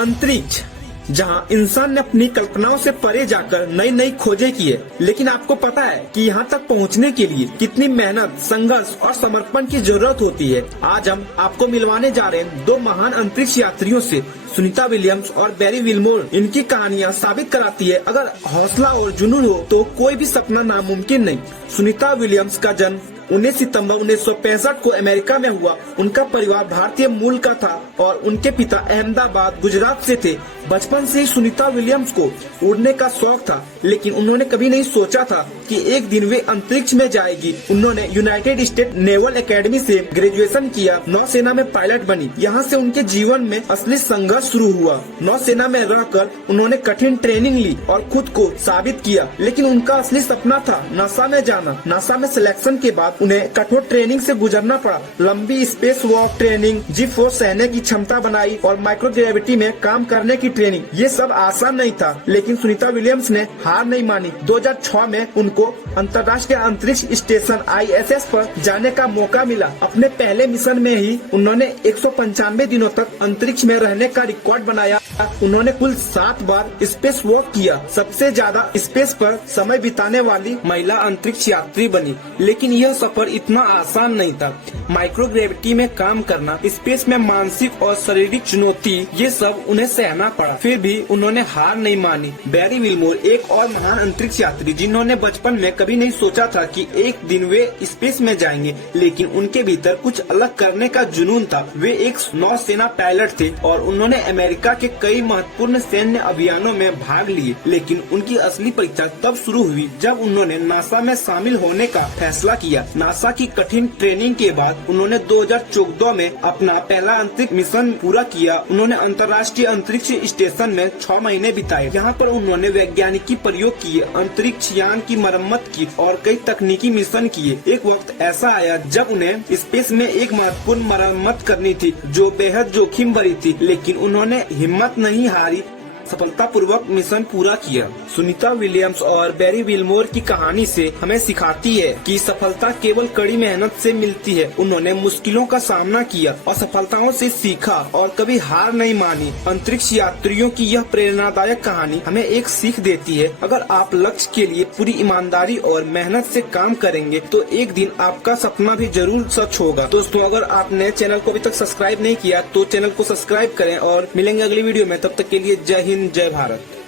अंतरिक्ष, जहां इंसान ने अपनी कल्पनाओं से परे जाकर नई नई खोजें की है। लेकिन आपको पता है कि यहां तक पहुंचने के लिए कितनी मेहनत, संघर्ष और समर्पण की जरूरत होती है। आज हम आपको मिलवाने जा रहे हैं दो महान अंतरिक्ष यात्रियों से, सुनीता विलियम्स और बैरी विल्मोर। इनकी कहानियां साबित कराती है अगर हौसला और जुनून हो तो कोई भी सपना नामुमकिन नहीं। सुनीता विलियम्स का जन्म 19 सितंबर 1965 को अमेरिका में हुआ। उनका परिवार भारतीय मूल का था और उनके पिता अहमदाबाद, गुजरात से थे। बचपन से ही सुनीता विलियम्स को उड़ने का शौक था, लेकिन उन्होंने कभी नहीं सोचा था कि एक दिन वे अंतरिक्ष में जाएगी। उन्होंने यूनाइटेड स्टेट नेवल एकेडमी से ग्रेजुएशन किया, नौसेना में पायलट बनी। यहाँ से उनके जीवन में असली संघर्ष शुरू हुआ। नौसेना में रहकर उन्होंने कठिन ट्रेनिंग ली और खुद को साबित किया। लेकिन उनका असली सपना था नासा में जाना। नासा में सिलेक्शन के बाद उन्हें कठोर ट्रेनिंग से गुजरना पड़ा। लंबी स्पेस वॉक ट्रेनिंग, जी फोर्स सहने की क्षमता बनाई और माइक्रोग्रेविटी में काम करने की ट्रेनिंग। ये सब आसान नहीं था, लेकिन सुनीता विलियम्स ने हार नहीं मानी। 2006 में उनको अंतर्राष्ट्रीय अंतरिक्ष स्टेशन ISS पर जाने का मौका मिला। अपने पहले मिशन में ही उन्होंने 195 दिनों तक अंतरिक्ष में रहने का रिकॉर्ड बनाया। उन्होंने कुल 7 बार स्पेस वॉक किया, सबसे ज्यादा स्पेस पर समय बिताने वाली महिला अंतरिक्ष यात्री बनी। लेकिन यह सफर इतना आसान नहीं था। माइक्रोग्रेविटी में काम करना, स्पेस में मानसिक और शारीरिक चुनौती, ये सब उन्हें सहना पड़ा। फिर भी उन्होंने हार नहीं मानी। बैरी विल्मोर एक और महान अंतरिक्ष यात्री जिन्होंने बचपन में कभी नहीं सोचा था कि एक दिन वे स्पेस में जाएंगे, लेकिन उनके भीतर कुछ अलग करने का जुनून था। वे एक नौसेना पायलट थे और उन्होंने अमेरिका के कई महत्वपूर्ण सैन्य अभियानों में भाग लिए। लेकिन उनकी असली परीक्षा तब शुरू हुई जब उन्होंने नासा में शामिल होने का फैसला किया। नासा की कठिन ट्रेनिंग के बाद उन्होंने 2014 में अपना पहला अंतरिक्ष मिशन पूरा किया। उन्होंने अंतर्राष्ट्रीय अंतरिक्ष स्टेशन में 6 महीने बिताए। यहाँ पर उन्होंने वैज्ञानिकी प्रयोग किए, अंतरिक्ष यान की मरम्मत की और कई तकनीकी मिशन किए। एक वक्त ऐसा आया जब उन्हें स्पेस में एक महत्वपूर्ण मरम्मत करनी थी जो बेहद जोखिम भरी थी, लेकिन उन्होंने हिम्मत नहीं हारी, सफलतापूर्वक मिशन पूरा किया। सुनीता विलियम्स और बैरी विल्मोर की कहानी से हमें सिखाती है कि सफलता केवल कड़ी मेहनत से मिलती है। उन्होंने मुश्किलों का सामना किया और सफलताओं से सीखा और कभी हार नहीं मानी। अंतरिक्ष यात्रियों की यह प्रेरणादायक कहानी हमें एक सीख देती है, अगर आप लक्ष्य के लिए पूरी ईमानदारी और मेहनत से काम करेंगे तो एक दिन आपका सपना भी जरूर सच होगा। दोस्तों, अगर आपने चैनल को अभी तक सब्सक्राइब नहीं किया तो चैनल को सब्सक्राइब करें और मिलेंगे अगली वीडियो में। तब तक के लिए जय हिंद, जय भारत।